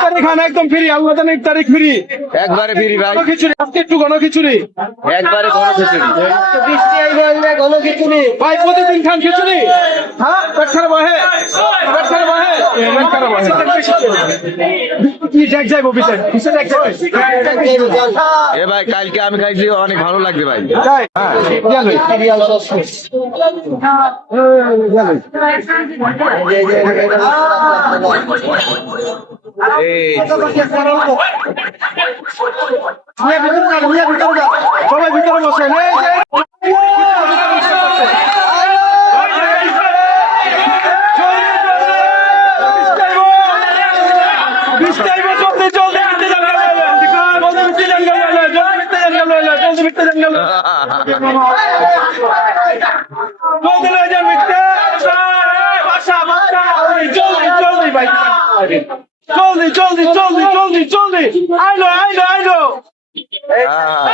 খানা একদম ফ্রি, আল্লাহ জানে ইফতারি ফ্রি, একবারে ফ্রি ভাই, খিচুড়ি আজকে একটু ঘন খিচুড়ি, একবারে ঘন খিচুড়ি। ঘন খিচুড়ি ভাই, প্রতিদিন খান খিচুড়ি। হ্যাঁ, পেট খারাপ হয়, পেট খারাপ হয়, পেট খারাপ হয়। কি দেখ যাইবো বিশেষ বিশেষ দেখ যাইবো। এ ভাই কালকে আমি খাইছি, অনেক ভালো লাগছে ভাই। যাই হ্যাঁ গেলই এই সবাই ভিতরে বসেন। জলদি জলদি জলদি জলদি জলদি, আইলো আইলো আইলো। আহ